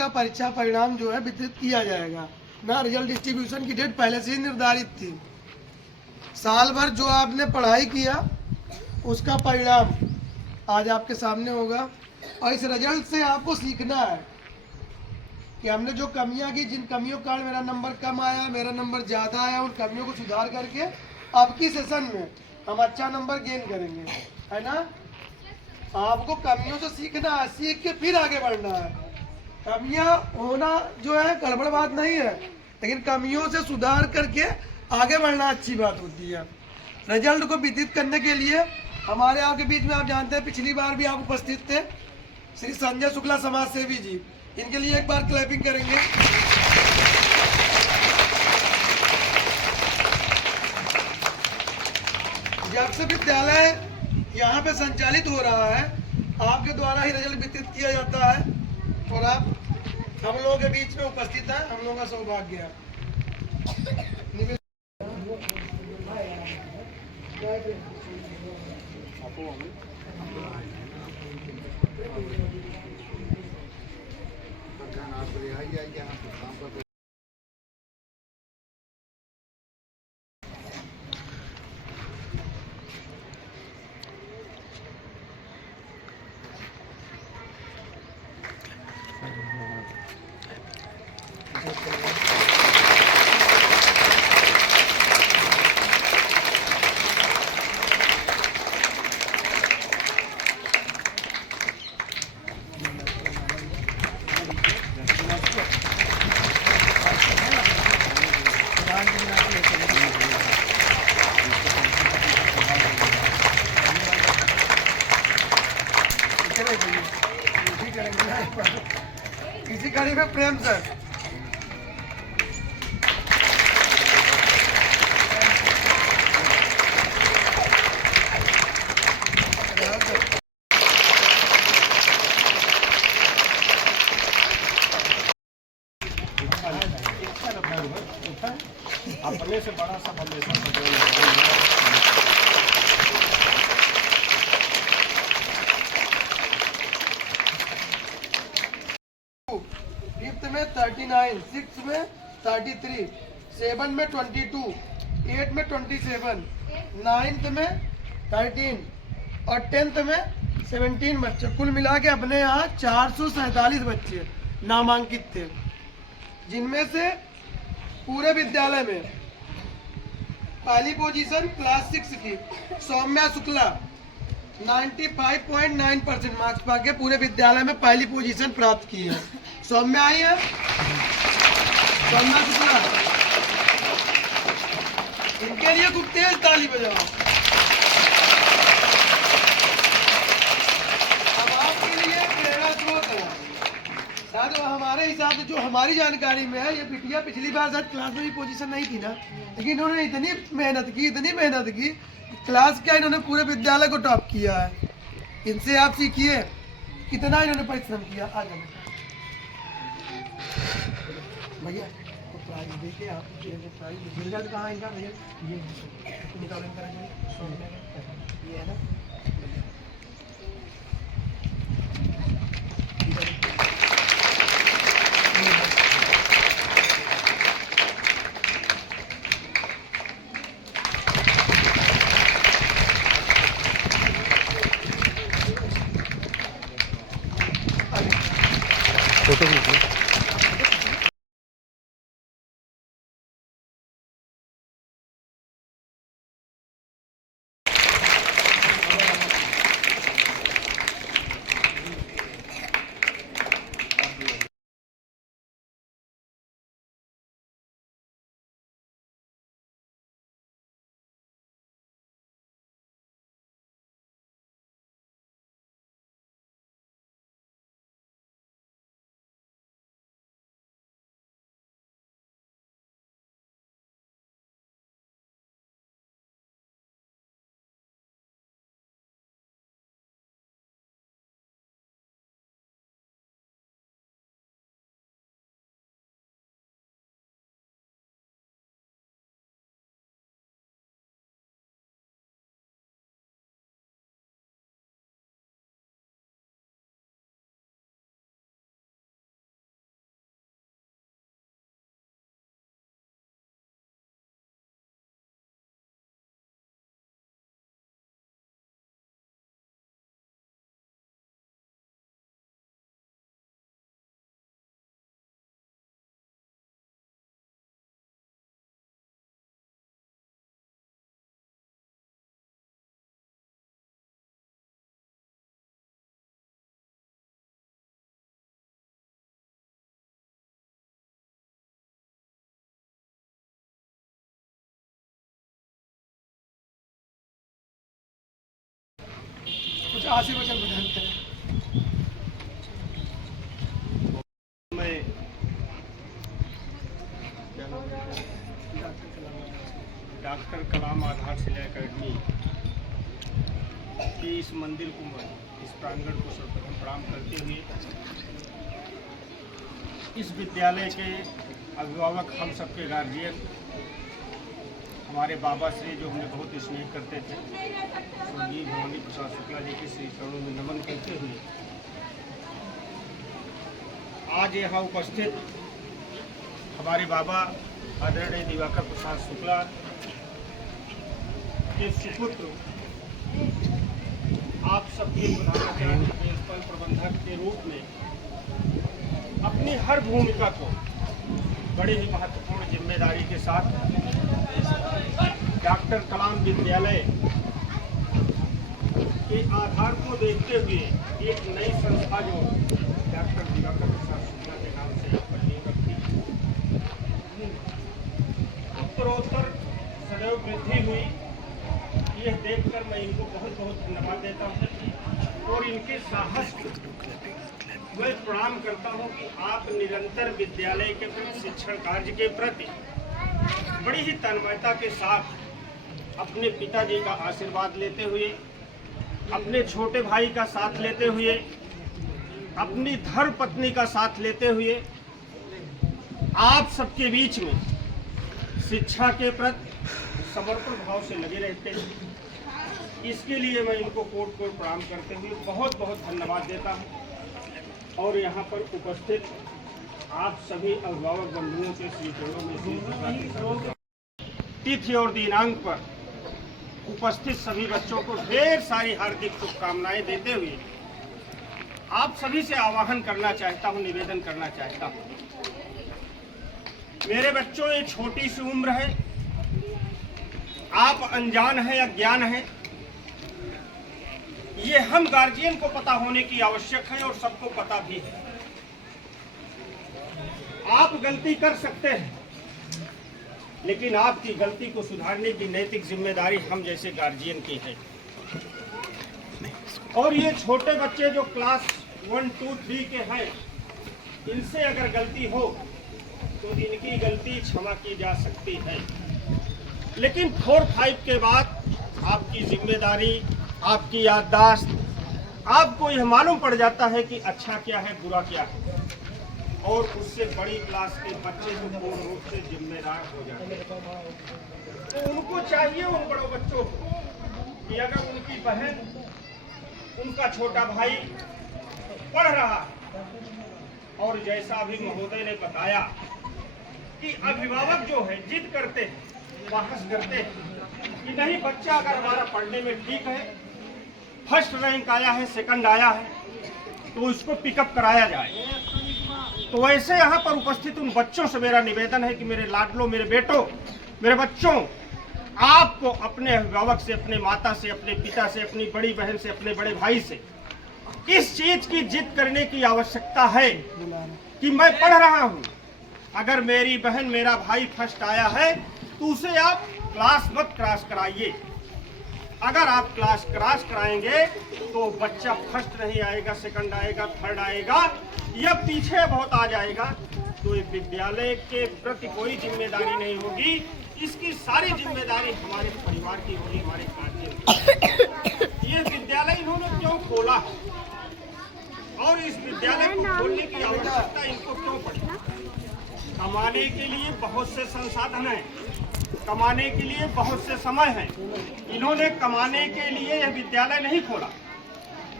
का परीक्षा परिणाम जो है वितरित किया जाएगा ना। रिजल्ट डिस्ट्रीब्यूशन की डेट पहले से ही निर्धारित थी। साल भर जो आपने पढ़ाई किया उसका परिणाम आज आपके सामने होगा, और इस रिजल्ट से आपको सीखना है कि हमने जो कमियां की, जिन कमियों के कारण मेरा नंबर कम आया, मेरा नंबर ज़्यादा आया, उन कमियों को सुधार करके अब की सेशन में हम अच्छा नंबर गेन करेंगे, है ना। आपको कमियों से सीखना है, सीख के फिर आगे बढ़ना है। कमियां होना जो है गड़बड़ बात नहीं है, लेकिन कमियों से सुधार करके आगे बढ़ना अच्छी बात होती है। रिजल्ट को विदित करने के लिए हमारे आपके बीच में, आप जानते हैं पिछली बार भी आप उपस्थित थे, श्री संजय शुक्ला समाज सेवी जी। इनके लिए एक बार क्लैपिंग करेंगे। जब से विद्यालय यहाँ पे संचालित हो रहा है, आपके द्वारा ही रिजल्ट वितरित किया जाता है, और आप हम लोगों के बीच में उपस्थित है, हम लोगों का सौभाग्य है। किसी कड़ी में प्रेम सर। अपने से बड़ा सा फिफ्थ में 39, सिक्स में 33, सेवन में 22, 8 में 27, नाइन्थ में 13 और 10th में 17 बच्चे। कुल मिला के अपने यहाँ 447 बच्चे नामांकित थे, जिनमें से पूरे विद्यालय में पहली पोजीशन क्लास 6 की सौम्या शुक्ला 95.9% मार्क्स पाके पूरे विद्यालय में पहली पोजीशन प्राप्त की है। सौम्या आई है, सौम्या शुक्ला, इनके लिए खूब तेज ताली बजाओ। अब आपके लिए प्रेरणा स्रोत है, शायद हमारे हिसाब से जो हमारी जानकारी में है, ये बिटिया पिछली बार शायद क्लास में भी पोजीशन नहीं थी ना, लेकिन इन्होंने इतनी मेहनत की क्लास क्या, इन्होंने पूरे विद्यालय को टॉप किया है। इनसे आप सीखिए कितना इन्होंने परिश्रम किया। आ जाओ भैया, तो प्राइज देके आप प्राइज रिजल्ट कहाँ इनका भैया, ये है ना। फोटो लीजिए। 80 वचन प्रदान करें। मैं डॉक्टर कलाम आधारशिला एकेडमी के इस मंदिर को, इस प्रांगण को सर्वप्रथम प्रणाम करते हुए इस विद्यालय के अभिभावक, हम सबके गार्जियन, हमारे बाबा श्री जो हमें बहुत स्नेह करते थे, स्वर्गीय भवानी प्रसाद शुक्ला जी के श्री चरणों में नमन करते हुए आज यहाँ उपस्थित हमारे बाबा आदरणीय दिवाकर प्रसाद शुक्ला के सुपुत्र, आप सबके प्रधानाचार्य प्रिंसिपल प्रबंधक के रूप में अपनी हर भूमिका को बड़े ही महत्वपूर्ण जिम्मेदारी के साथ डॉक्टर कलाम विद्यालय के आधार को देखते हुए एक नई संस्था जो डॉक्टर दिवाकर प्रसाद शुक्ला के नाम से नींव रखी, उत्तरोत्तर सदैव वृद्धि हुई। यह देखकर मैं इनको बहुत बहुत धन्यवाद देता हूँ और इनके साहस को मैं प्रणाम करता हूँ कि आप निरंतर विद्यालय के प्रति, शिक्षण कार्य के प्रति बड़ी ही तन्मयता के साथ अपने पिताजी का आशीर्वाद लेते हुए, अपने छोटे भाई का साथ लेते हुए, अपनी धर्म पत्नी का साथ लेते हुए आप सबके बीच में शिक्षा के प्रति समर्पण भाव से लगे रहते हैं। इसके लिए मैं इनको कोट कोट प्रणाम करते हुए बहुत बहुत धन्यवाद देता हूँ और यहाँ पर उपस्थित आप सभी अभिभावक बंधुओं के श्री चरणों में तिथि और दिनांक पर उपस्थित सभी बच्चों को ढेर सारी हार्दिक शुभकामनाएं देते हुए आप सभी से आह्वान करना चाहता हूं, निवेदन करना चाहता हूं। मेरे बच्चों, ये छोटी सी उम्र है, आप अनजान हैं, अज्ञान हैं, ये हम गार्जियन को पता होने की आवश्यक है और सबको पता भी है। आप गलती कर सकते हैं, लेकिन आपकी गलती को सुधारने की नैतिक जिम्मेदारी हम जैसे गार्जियन की है। और ये छोटे बच्चे जो क्लास 1, 2, 3 के हैं, इनसे अगर गलती हो तो इनकी गलती क्षमा की जा सकती है, लेकिन 4, 5 के बाद आपकी जिम्मेदारी, आपकी याददाश्त, आपको यह मालूम पड़ जाता है कि अच्छा क्या है, बुरा क्या है, और उससे बड़ी क्लास के बच्चे जो पूर्ण रूप से जिम्मेदार हो जाते हैं। तो उनको चाहिए, उन बड़ों बच्चों को, कि अगर उनकी बहन, उनका छोटा भाई पढ़ रहा है, और जैसा अभी महोदय ने बताया कि अभिभावक जो है जिद करते हैं, बहस करते हैं कि नहीं, बच्चा अगर हमारा पढ़ने में ठीक है, फर्स्ट रैंक आया है, सेकंड आया है, तो उसको पिकअप कराया जाए। तो वैसे यहाँ पर उपस्थित उन बच्चों से मेरा निवेदन है कि मेरे लाडलो, मेरे बेटों, मेरे बच्चों, आपको अपने अभिभावक से, अपने माता से, अपने पिता से, अपनी बड़ी बहन से, अपने बड़े भाई से इस चीज की जिद करने की आवश्यकता है कि मैं पढ़ रहा हूँ, अगर मेरी बहन, मेरा भाई फर्स्ट आया है तो उसे आप क्लास मत क्रॉस कराइए। अगर आप क्लास क्रॉस कराएंगे तो बच्चा फर्स्ट नहीं आएगा, सेकंड आएगा, थर्ड आएगा, या पीछे बहुत आ जाएगा, तो ये विद्यालय के प्रति कोई जिम्मेदारी नहीं होगी। इसकी सारी जिम्मेदारी हमारे परिवार की होगी, हमारे गार्जियन की। ये विद्यालय इन्होंने क्यों खोला और इस विद्यालय को खोलने की आवश्यकता इनको क्यों पड़ी? कमाने के लिए बहुत से संसाधन हैं, कमाने के लिए बहुत से समय है। इन्होंने कमाने के लिए यह विद्यालय नहीं खोला,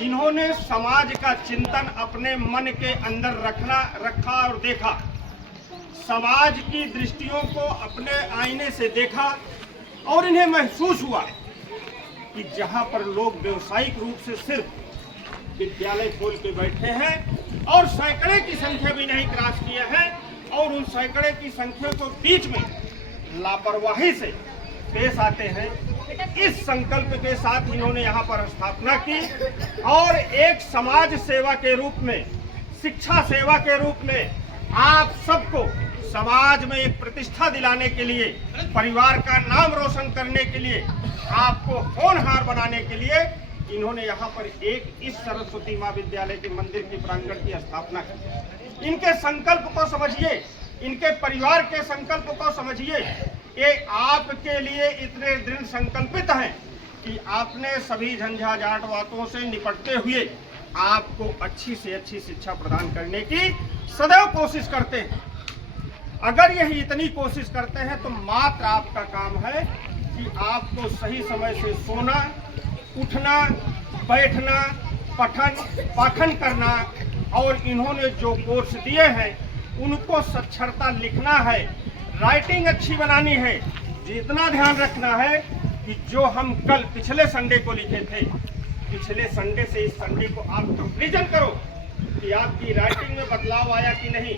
इन्होंने समाज का चिंतन अपने मन के अंदर रखा और देखा, समाज की दृष्टियों को अपने आईने से देखा, और इन्हें महसूस हुआ कि जहां पर लोग व्यवसायिक रूप से सिर्फ विद्यालय खोल के बैठे हैं और सैकड़े की संख्या भी नहीं क्रॉस किए हैं, और उन सैकड़े की संख्या को बीच में लापरवाही से पेश आते हैं, इस संकल्प के साथ इन्होंने यहाँ पर स्थापना की और एक समाज सेवा के रूप में, शिक्षा सेवा के रूप में आप सबको समाज में एक प्रतिष्ठा दिलाने के लिए, परिवार का नाम रोशन करने के लिए, आपको होनहार बनाने के लिए इन्होंने यहाँ पर एक इस सरस्वती माँ विद्यालय के मंदिर के प्रांगण की स्थापना की। इनके संकल्प को समझिए, इनके परिवार के संकल्प को समझिए। ये आपके लिए इतने दृढ़ संकल्पित हैं कि आपने सभी झंझाझाट बातों से निपटते हुए आपको अच्छी से अच्छी शिक्षा प्रदान करने की सदैव कोशिश करते हैं। अगर यही इतनी कोशिश करते हैं तो मात्र आपका काम है कि आपको सही समय से सोना, उठना, बैठना, पठन पाठन करना और इन्होंने जो कोर्स दिए हैं उनको साक्षरता लिखना है, राइटिंग अच्छी बनानी है। जितना ध्यान रखना है कि जो हम कल पिछले संडे को लिखे थे, पिछले संडे से इस संडे को आप कंपैरिजन करो कि आपकी राइटिंग में बदलाव आया कि नहीं।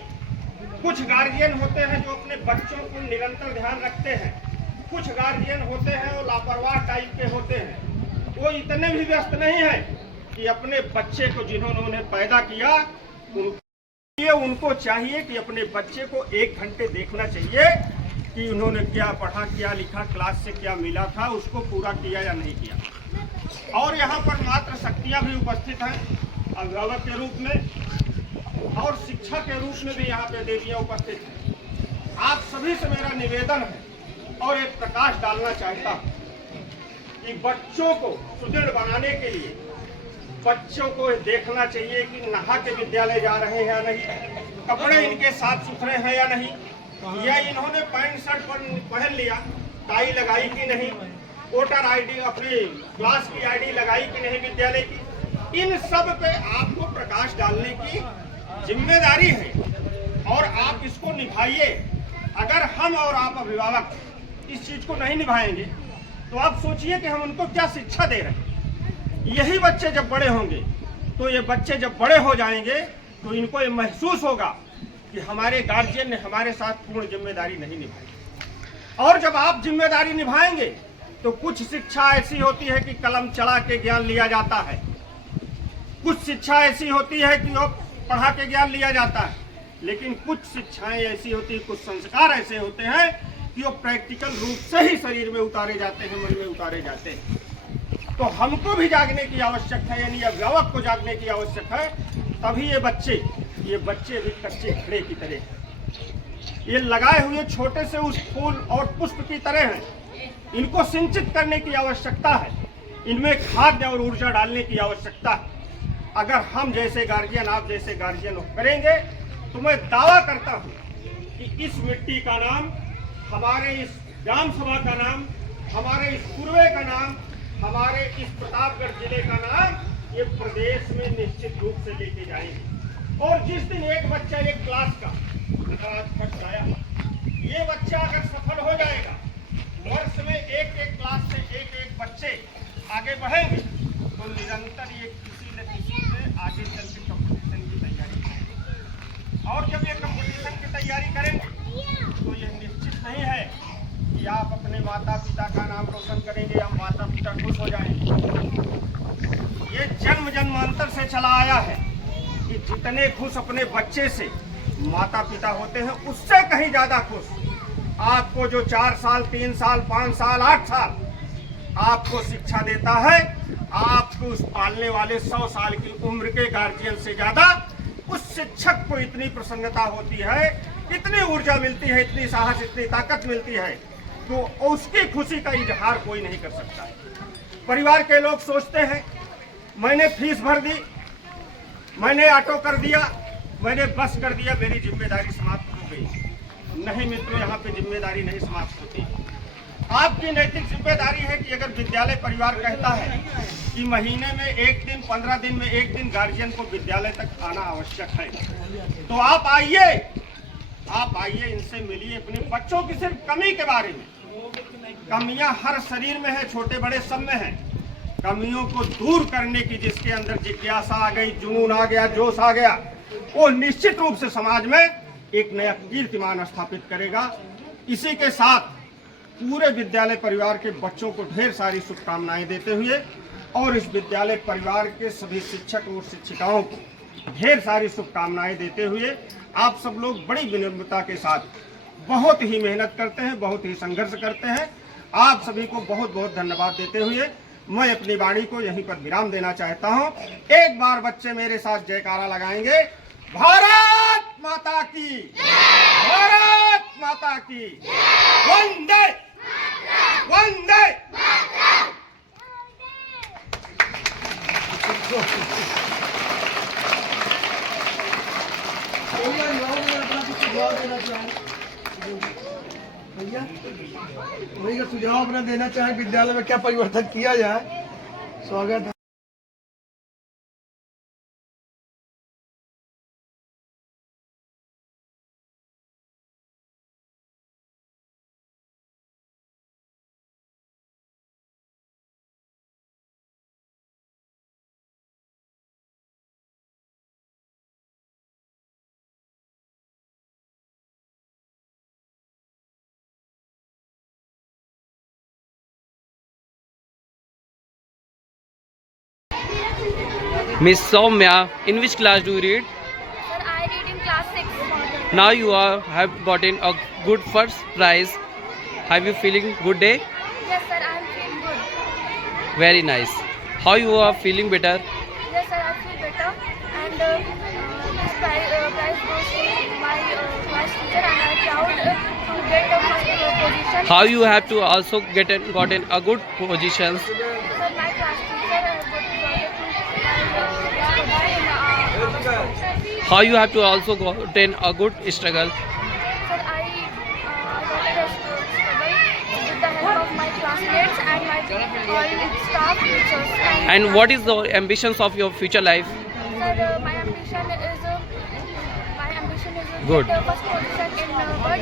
कुछ गार्जियन होते हैं जो अपने बच्चों को निरंतर ध्यान रखते हैं, कुछ गार्जियन होते हैं वो लापरवाह टाइप के होते हैं। वो इतने भी व्यस्त नहीं है कि अपने बच्चे को जिन्होंने उन्हें पैदा किया उनको चाहिए कि अपने बच्चे को 1 घंटे देखना चाहिए कि उन्होंने क्या पढ़ा, क्या लिखा, क्लास से क्या मिला था, उसको पूरा किया या नहीं किया। और यहाँ पर मात्र शक्तियाँ भी उपस्थित हैं अभिभावक के रूप में और शिक्षा के रूप में भी यहाँ पे देवियाँ उपस्थित हैं। आप सभी से मेरा निवेदन है और एक प्रकाश डालना चाहता हूँ कि बच्चों को सुदृढ़ बनाने के लिए बच्चों को देखना चाहिए कि नहा के विद्यालय जा रहे हैं या नहीं, कपड़े इनके साफ सुथरे हैं या नहीं, या इन्होंने पैंट शर्ट पहन लिया, टाई लगाई कि नहीं, वोटर आईडी अपनी क्लास की आईडी लगाई कि नहीं विद्यालय की। इन सब पे आपको प्रकाश डालने की जिम्मेदारी है और आप इसको निभाइए। अगर हम और आप अभिभावक इस चीज को नहीं निभाएंगे तो आप सोचिए कि हम उनको क्या शिक्षा दे रहे हैं। यही बच्चे जब बड़े होंगे तो ये बच्चे जब बड़े हो जाएंगे तो इनको ये महसूस होगा कि हमारे गार्जियन ने हमारे साथ पूर्ण जिम्मेदारी नहीं निभाई। और जब आप जिम्मेदारी निभाएंगे तो कुछ शिक्षा ऐसी होती है कि कलम चढ़ा के ज्ञान लिया जाता है, कुछ शिक्षा ऐसी होती है कि वो पढ़ा के ज्ञान लिया जाता है, लेकिन कुछ शिक्षाएं ऐसी होती है, कुछ संस्कार ऐसे होते हैं कि वो प्रैक्टिकल रूप से ही शरीर में उतारे जाते हैं, मन में उतारे जाते हैं। तो हमको भी जागने की आवश्यकता है, यानी अभिभावक को जागने की आवश्यकता है। तभी ये बच्चे भी कच्चे घड़े की तरह हैं, ये लगाए हुए छोटे से उस फूल और पुष्प की तरह हैं। इनको सिंचित करने की आवश्यकता है, इनमें खाद्य और ऊर्जा डालने की आवश्यकता है। अगर हम जैसे गार्जियन, आप जैसे गार्जियन करेंगे तो मैं दावा करता हूँ कि इस मिट्टी का नाम, हमारे इस ग्राम सभा का नाम, हमारे इस पूर्वे का नाम, हमारे इस प्रतापगढ़ जिले का नाम ये प्रदेश में निश्चित रूप से लेके जाएंगे। और जिस दिन एक बच्चा एक क्लास का फर्स्ट आया, ये बच्चा अगर सफल हो जाएगा, वर्ष में एक क्लास से एक बच्चे आगे बढ़ेंगे तो निरंतर ये किसी न किसी से आगे चल के कंपटीशन की तैयारी करेंगे। और जब ये कंपटीशन की तैयारी करेंगे तो ये निश्चित नहीं है कि आप अपने माता पिता का नाम रोशन करेंगे या माता पिता खुश हो जाएंगे। ये जन्म जन्मांतर से चला आया है कि जितने खुश अपने बच्चे से माता पिता होते हैं उससे कहीं ज्यादा खुश आपको जो 4 साल, 3 साल, 5 साल, 8 साल आपको शिक्षा देता है, आपको उस पालने वाले 100 साल की उम्र के गार्जियन से ज्यादा उस शिक्षक को इतनी प्रसन्नता होती है, इतनी ऊर्जा मिलती है, इतनी साहस, इतनी ताकत मिलती है तो उसकी खुशी का इजहार कोई नहीं कर सकता। परिवार के लोग सोचते हैं मैंने फीस भर दी, मैंने ऑटो कर दिया, मैंने बस कर दिया, मेरी जिम्मेदारी समाप्त हो गई। नहीं मित्रों, यहाँ पे जिम्मेदारी नहीं समाप्त होती। आपकी नैतिक जिम्मेदारी है कि अगर विद्यालय परिवार कहता है कि महीने में 1 दिन, 15 दिन में 1 दिन गार्जियन को विद्यालय तक आना आवश्यक है, तो आप आइए, इनसे मिलिए। अपने बच्चों की सिर्फ कमी के बारे में, कमियां हर शरीर में है, छोटे बड़े सब में है, कमियों को दूर करने की जिसके अंदर जिज्ञासा आ गई, जुनून आ गया, जोश आ गया, वो निश्चित रूप से समाज में एक नया कीर्तिमान स्थापित करेगा। इसी के साथ पूरे विद्यालय परिवार के बच्चों को ढेर सारी शुभकामनाएं देते हुए और इस विद्यालय परिवार के सभी शिक्षक और शिक्षिकाओं को ढेर सारी शुभकामनाएं देते हुए आप सब लोग बड़ी विनम्रता के साथ बहुत ही मेहनत करते हैं, बहुत ही संघर्ष करते हैं। आप सभी को बहुत बहुत धन्यवाद देते हुए मैं अपनी वाणी को यहीं पर विराम देना चाहता हूं। एक बार बच्चे मेरे साथ जयकारा लगाएंगे, भारत माता की, भारत माता की, वंदे वंदे। भैया वही का सुझाव अपना देना चाहे विद्यालय में क्या परिवर्तन किया जाए। स्वागत है। Miss Soumya, in which class do you read? Sir, I read in class 6. Now you have gotten a good first prize. Have you feeling good day? Yes, sir, I am feeling good. Very nice. How you are feeling better? Yes, sir, I feel better. And this prize goes to my class teacher, and I am proud to get the first position. How you have to also gotten a good positions? Sir, my class teacher got to How you have to also gotten a good struggle? Sir, I got a struggle with the help of my classmates and my all staff teachers. And what is the ambitions of your future life? Sir, my ambition is Good. get the first position in Bird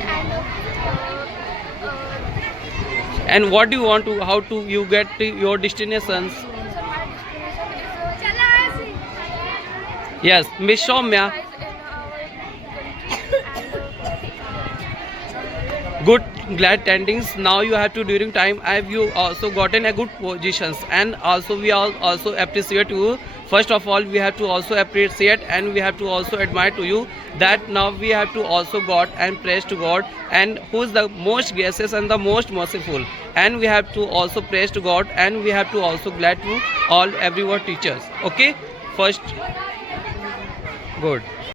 And what do you want to? How to you get to your destinations? so my destination is Yes, Miss Soumya. prize in our country and Good, glad endings. Now you have to during time have you also gotten a good positions, and also we are also appreciate you. First of all, we have to also appreciate and we have to also admire to you that now we have to also God and praise to God, and who is the most gracious and the most merciful, and we have to also praise to God, and we have to also glad to all everyone teachers. Okay, first good.